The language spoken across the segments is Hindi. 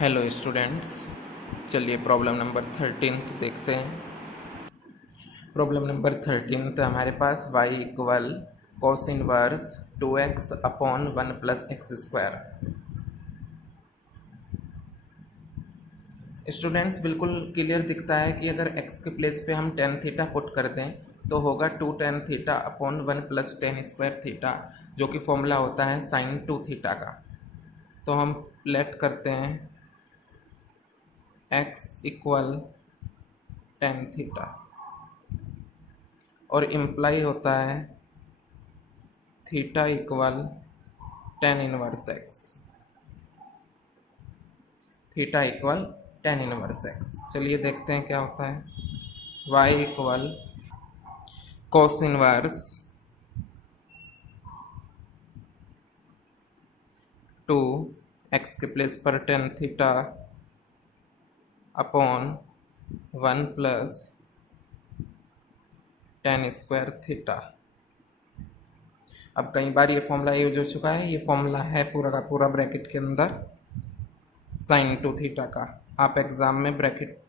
हेलो स्टूडेंट्स, चलिए प्रॉब्लम नंबर 13 देखते हैं। प्रॉब्लम नंबर 13 हमारे पास y equal cos inverse 2x upon 1 plus x square. Students बिल्कुल क्लियर दिखता है कि अगर x के प्लेस पे हम टेन थीटा पुट कर दें तो होगा 2 tan theta upon 1 plus ten square theta, जो कि फॉर्मूला होता है साइन 2 थीटा का। तो हम लेट करते हैं x इक्वल टेन थीटा और इम्प्लाई होता है theta equal tan inverse X. Theta equal tan inverse X. चलिए देखते हैं क्या होता है। y equal cos inverse 2 x के प्लेस पर tan theta upon 1 plus ten square theta. अब कई बार ये फॉर्मूला यूज हो चुका है। ये फॉर्मूला है पूरा का पूरा ब्रैकेट के अंदर साइन 2 थीटा का। आप एग्जाम में ब्रैकेट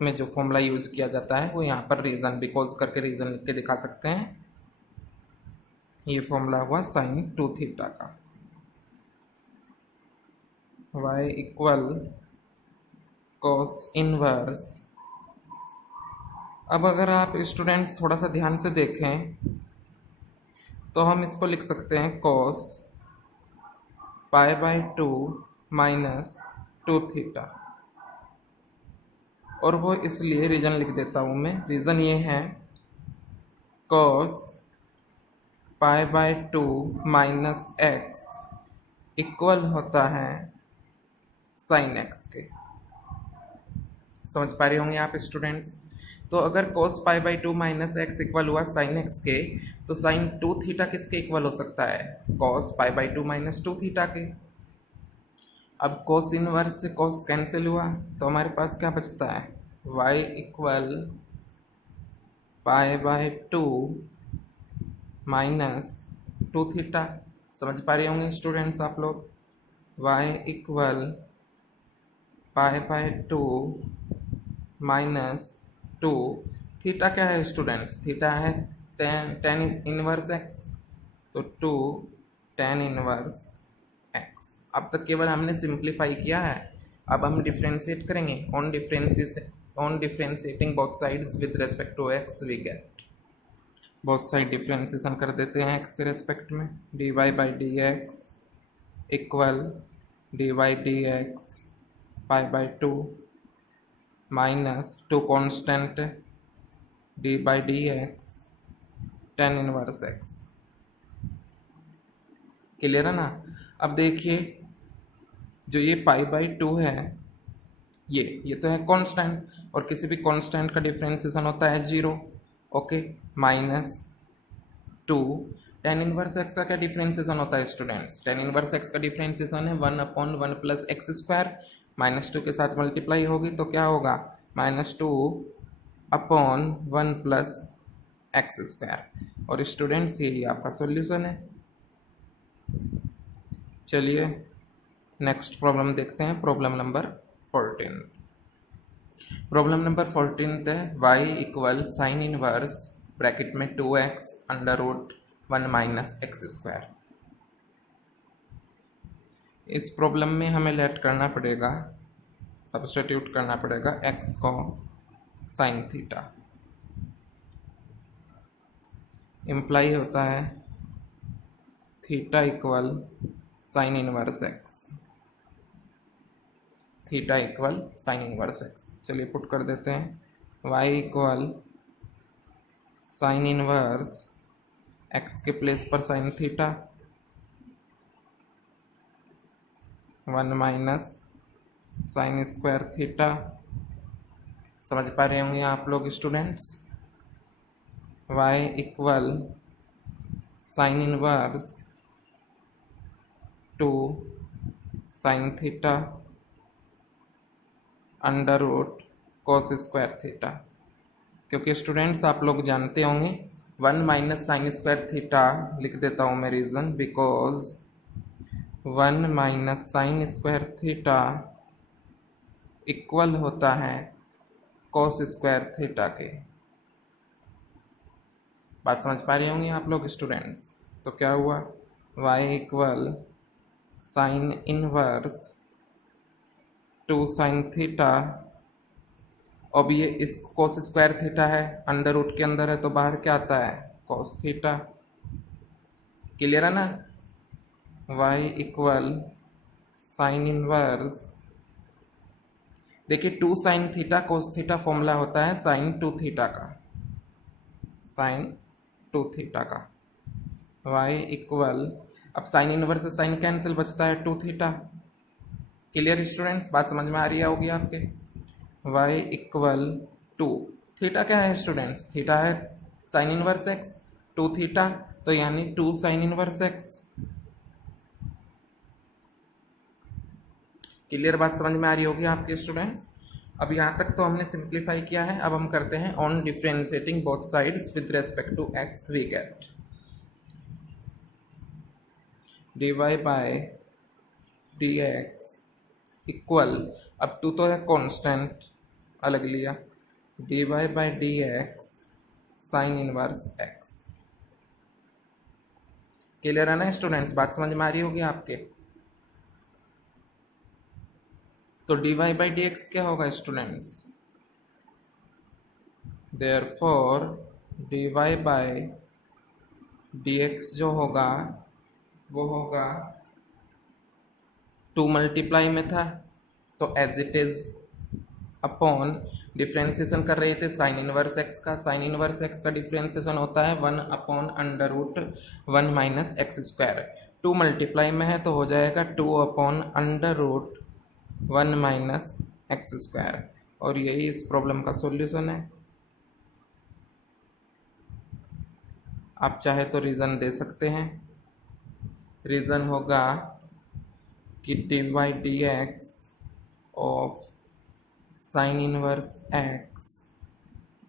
में जो फॉर्मूला यूज किया जाता है वो यहाँ पर रीजन बिकॉज करके रीजन लिख के दिखा सकते हैं। ये फॉर्मूला हुआ साइन 2 थीटा का। y equal cos inverse. अब अगर आप स्टूडेंट्स थोड़ा सा ध्यान से देखें तो हम इसको लिख सकते हैं cos pi by 2 minus 2 theta. और वो इसलिए रीजन लिख देता हूँ मैं। रीज़न ये है cos pi by 2 minus x equal होता है साइन एक्स के। समझ पा रहे होंगे आप स्टूडेंट्स। तो अगर cos pi by 2 minus x equal हुआ साइन एक्स के, तो साइन 2 थीटा किसके इक्वल हो सकता है? cos pi by 2 minus 2 theta के। अब cos इनवर्स से cos कैंसिल हुआ तो हमारे पास क्या बचता है? y equal pi by 2 minus 2 theta. समझ पा रहे होंगे स्टूडेंट्स आप लोग। y equal pi by 2 minus 2 theta क्या है स्टूडेंट्स? थीटा है टेन इनवर्स एक्स। तो 2 टेन इनवर्स एक्स। अब तक केवल हमने सिंप्लीफाई किया है। अब हम डिफ्रेंशिएट करेंगे। On differentiating both sides with respect to X we get. Both side differentiation कर देते हैं एक्स के रेस्पेक्ट में। D Y by D X equal D Y D X pi by 2 minus 2 constant D by D X tan inverse X. Clear है ना? अब देखिए जो ये पाई बाई 2 है ये तो है कांस्टेंट, और किसी भी कांस्टेंट का डिफरेंशिएशन होता है 0। Okay, minus 2 ten inverse X का क्या डिफरेंशिएशन होता है स्टूडेंट्स? टेन इनवर्स एक्स का डिफरेंशिएशन है 1 upon 1 plus x square. Minus 2 के साथ मल्टीप्लाई होगी तो क्या होगा? Minus 2 upon 1 plus x square. और स्टूडेंट्स यही आपका सॉल्यूशन है। चलिए नेक्स्ट प्रॉब्लम देखते हैं। Problem number 14। प्रॉब्लम नंबर 14 है y equal sine inverse bracket में 2x under root 1 minus X square. इस प्रॉब्लम में हमें लेट करना पड़ेगा, सब्स्टिट्यूट करना पड़ेगा x को साइन थीटा। इम्प्लाई होता है theta equal sine inverse X. Theta equal sine inverse X. चलिए पुट कर देते हैं। y equal sine inverse x के प्लेस पर sine theta 1 minus sine square theta. समझ पा रहे होंगे आप लोग students. y equal sine inverse 2 sine theta under root cos square theta. क्योंकि स्टूडेंट्स आप लोग जानते होंगे 1 माइनस साइन स्क्वायर थीटा लिख देता हूँ मैं reason because 1 minus sine square theta equal होता है कॉस स्क्वायर थीटा के। बात समझ पा रही होंगी आप लोग स्टूडेंट्स। तो क्या हुआ, y equal sine inverse 2 sine theta. अब ये इस कोस स्क्वायर थीटा है, अंडर रूट के अंदर है, तो बाहर क्या आता है, कोस थीटा। क्लियर है ना। y इक्वल साइन इनवर्स, देखिए 2 sine theta cos theta formula होता है साइन 2 थीटा का, साइन 2 थीटा का। y इक्वल, अब साइन इनवर्स से साइन कैंसिल, बचता है 2 थीटा। क्लियर स्टूडेंट्स, बात समझ में आ रही होगी आपके। y इक्वल 2, थीटा क्या है स्टूडेंट्स, थीटा है साइन इनवर्स x, 2 थीटा तो यानी 2 साइन इनवर्स x। क्लियर, बात समझ में आ रही होगी आपके स्टूडेंट्स। अब यहाँ तक तो हमने सिंप्लीफाई किया है। अब हम करते हैं on differentiating both sides with respect to x we get dy by dx equal, अब 2 तो है कांस्टेंट, अलग लिया, dy by dx sine inverse x। Clear है ना स्टूडेंट्स, बात समझ में आ रही होगी आपके। तो dy बाई dx क्या होगा students, therefore dy by dx जो होगा वो होगा 2 मल्टीप्लाई में था तो as it is upon, differentiation कर रहे थे साइन इनवर्स एक्स का, साइन इनवर्स एक्स का डिफ्रेंसिएशन होता है 1 upon under root 1 minus X square. 2 multiply में है तो हो जाएगा 2 upon under root 1 minus X square, और यही इस प्रॉब्लम का सॉल्यूशन है। आप चाहे तो रीज़न दे सकते हैं। रीज़न होगा कि D by D X of sine inverse X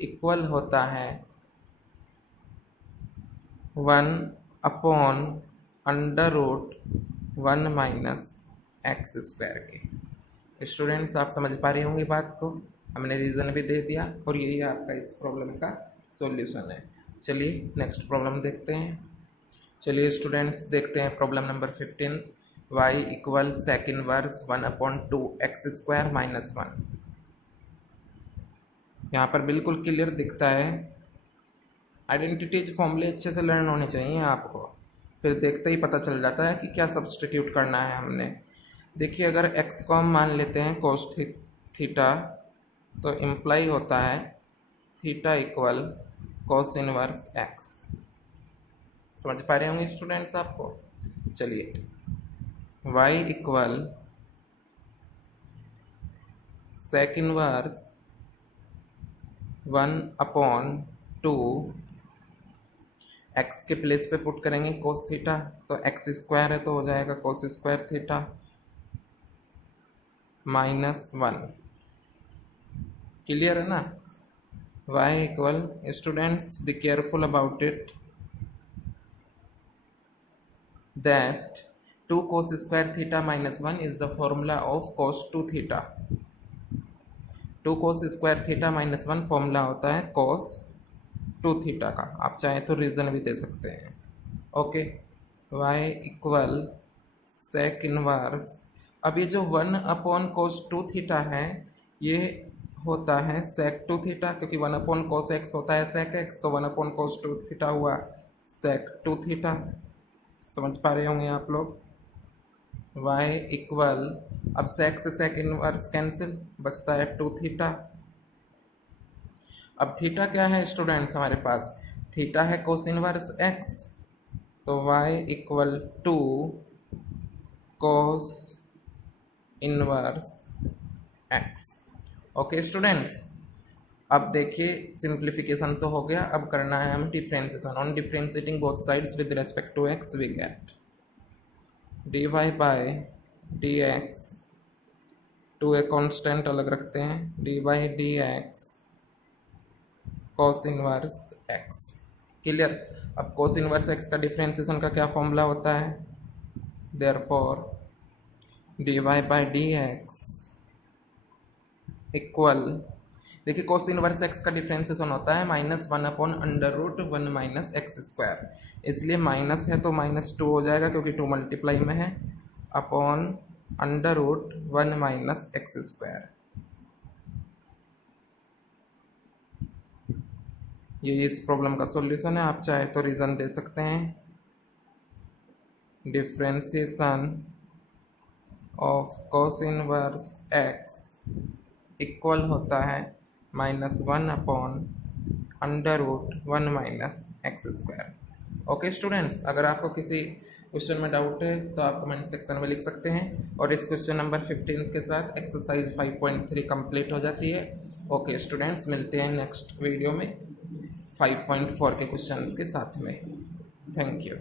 equal होता है 1 upon under root 1 minus X square के। स्टूडेंट्स आप समझ पा रहे होंगे बात को, हमने रीज़न भी दे दिया और यही आपका इस प्रॉब्लम का सॉल्यूशन है। चलिए नेक्स्ट प्रॉब्लम देखते हैं। चलिए स्टूडेंट्स देखते हैं problem number 15, y equal sec inverse 1 upon 2 X square minus 1। यहाँ पर बिल्कुल क्लियर दिखता है, आइडेंटिटीज फॉर्मूले अच्छे से लर्न होने चाहिए आपको, फिर देखते ही पता चल जाता है कि क्या सब्सटीट्यूट करना है हमने। देखिए अगर x को हम मान लेते हैं कोस थीटा तो इम्प्लाई होता है theta equal cos inverse x। समझ पा रहे होंगे स्टूडेंट्स आपको। चलिए y equal sec inverse 1 upon 2, x के प्लेस पे पुट करेंगे कोस थीटा तो x स्क्वायर है तो हो जाएगा cos square theta minus 1। Clear है ना। y equal, students be careful about it, that 2 cos square theta minus 1 is the formula of cos 2 theta। 2 cos square theta minus 1 formula होता है cos 2 थीटा का। आप चाहे तो रीज़न भी दे सकते हैं। Okay, y equal sec inverse, अब ये जो 1 अपॉन कोस 2 थीटा है ये होता है सेक 2 थीटा, क्योंकि 1 अपॉन कोस एक्स होता है सेक एक्स, तो 1 अपॉन कोस 2 थीटा हुआ सेक 2 थीटा। समझ पा रहे होंगे आप लोग। y इक्वल, अब सेक से सेक इनवर्स कैंसिल, बचता है 2 थीटा। अब थीटा क्या है स्टूडेंट्स हमारे पास, थीटा है कोस इनवर्स x, तो y इक्वल 2 कोस इनवर्स x। ओके स्टूडेंट्स, अब देखिए सिंप्लीफिकेशन तो हो गया, अब करना है हम differentiation. On differentiating both sides with respect to x we get dy by dx, 2 a constant अलग रखते हैं, dy by dx cos inverse x। Clear. अब cos इनवर्स x का डिफ्रेंसिएशन का क्या फॉर्मूला होता है, therefore dy by D X equal, देखिए कोस इनवर्स एक्स का डिफ्रेंसिएशन होता है -1/√1 माइनस एक्स स्क्वायर, इसलिए माइनस है तो -2 हो जाएगा क्योंकि 2 मल्टीप्लाई में है, अपॉन √1 माइनस एक्स स्क्वायर। ये इस प्रॉब्लम का सॉल्यूशन है। आप चाहे तो रीज़न दे सकते हैं। Differentiation of cos inverse X equal होता है -1/√1 minus X square. Okay students, अगर आपको किसी क्वेश्चन में डाउट है तो आप कमेंट सेक्शन में लिख सकते हैं, और इस क्वेश्चन नंबर 15 के साथ एक्सरसाइज 5.3 कंप्लीट हो जाती है। ओके स्टूडेंट्स, मिलते हैं नेक्स्ट वीडियो में 5.4 के क्वेश्चंस के साथ में। Thank you.